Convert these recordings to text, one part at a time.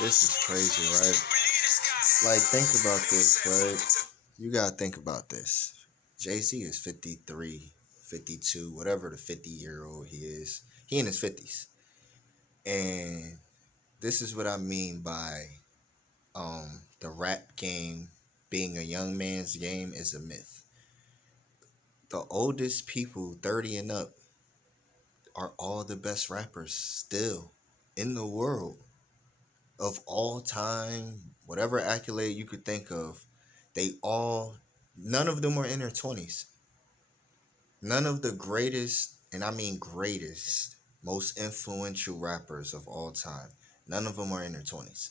This is crazy, right? Like, think about this, right? You gotta think about this. Jay-Z is 53, 52, whatever the 50-year-old he is. He in his 50s. And this is what I mean by the rap game being a young man's game is a myth. The oldest people, 30 and up, are all the best rappers still in the world of all time, whatever accolade you could think of. They all, none of them are in their 20s. None of the greatest, and I mean greatest, most influential rappers of all time, none of them are in their 20s.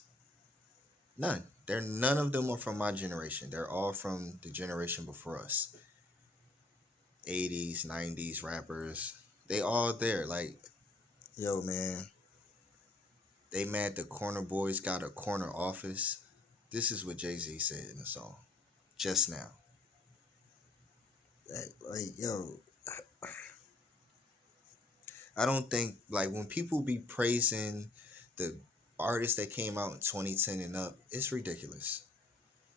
None. None of them are from my generation. They're all from the generation before us. 80s, 90s rappers. They all there. Like, yo, man, they mad the corner boys got a corner office. This is what Jay-Z said in the song just now. Like, yo, I don't think, like, when people be praising the artists that came out in 2010 and up, it's ridiculous.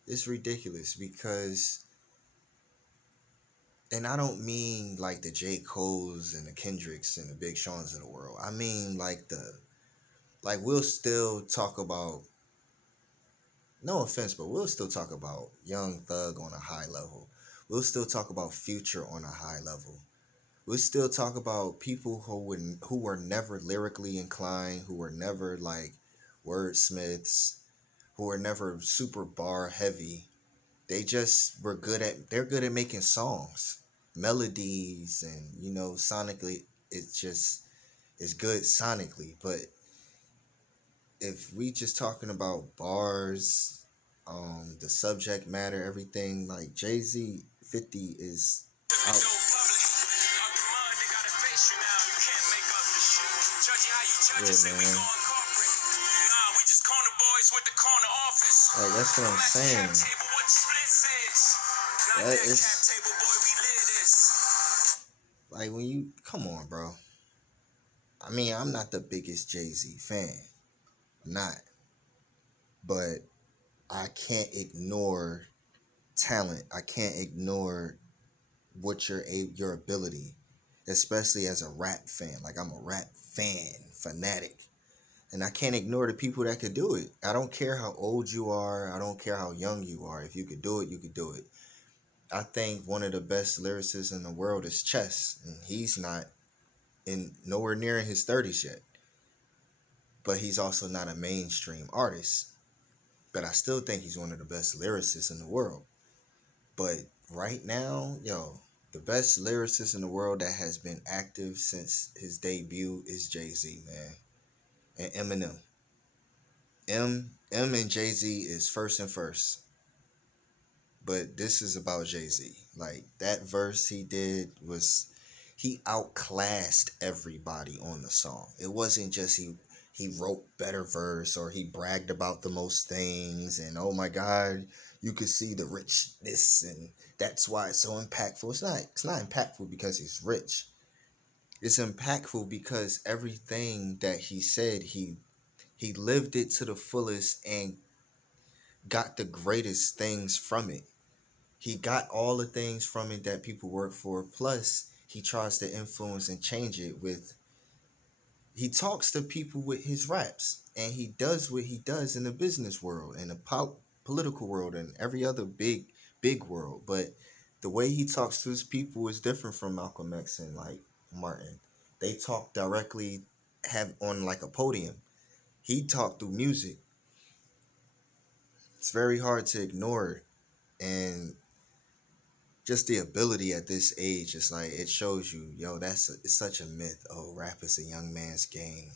It's ridiculous because, and I don't mean like the J. Cole's and the Kendricks and the Big Sean's of the world. I mean like we'll still talk about, no offense, but we'll still talk about Young Thug on a high level. We'll still talk about Future on a high level. We'll still talk about people who were never lyrically inclined, who were never like wordsmiths, who were never super bar heavy. They just were they're good at making songs, melodies, and sonically it's good sonically. But if we just talking about bars, the subject matter, everything, like Jay-Z 50 is out. Yeah, man. Like, that's what I'm saying. That is like, when you come on, bro. I mean, I'm not the biggest Jay-Z fan. I'm not. But I can't ignore talent. I can't ignore what your ability, especially as a rap fan. Like, I'm a rap fanatic. And I can't ignore the people that could do it. I don't care how old you are. I don't care how young you are. If you could do it, you could do it. I think one of the best lyricists in the world is Chess. And he's not nowhere near in his 30s yet. But he's also not a mainstream artist. But I still think he's one of the best lyricists in the world. But right now, yo, the best lyricist in the world that has been active since his debut is Jay-Z, man. And Eminem. M and Jay-Z is first and first. But this is about Jay-Z. Like, that verse he did was, he outclassed everybody on the song. It wasn't just he wrote better verse or he bragged about the most things and, oh my God, you could see the richness and that's why it's so impactful. It's not impactful because he's rich. It's impactful because everything that he said, he lived it to the fullest and got the greatest things from it. He got all the things from it that people work for. Plus, he tries to influence and change it with. He talks to people with his raps, and he does what he does in the business world, and the political world, and every other big world. But the way he talks to his people is different from Malcolm X and like Martin. They talk directly, have on like a podium. He talked through music. It's very hard to ignore, and just the ability at this age, it's like it shows you, yo, it's such a myth. Oh, rap is a young man's game.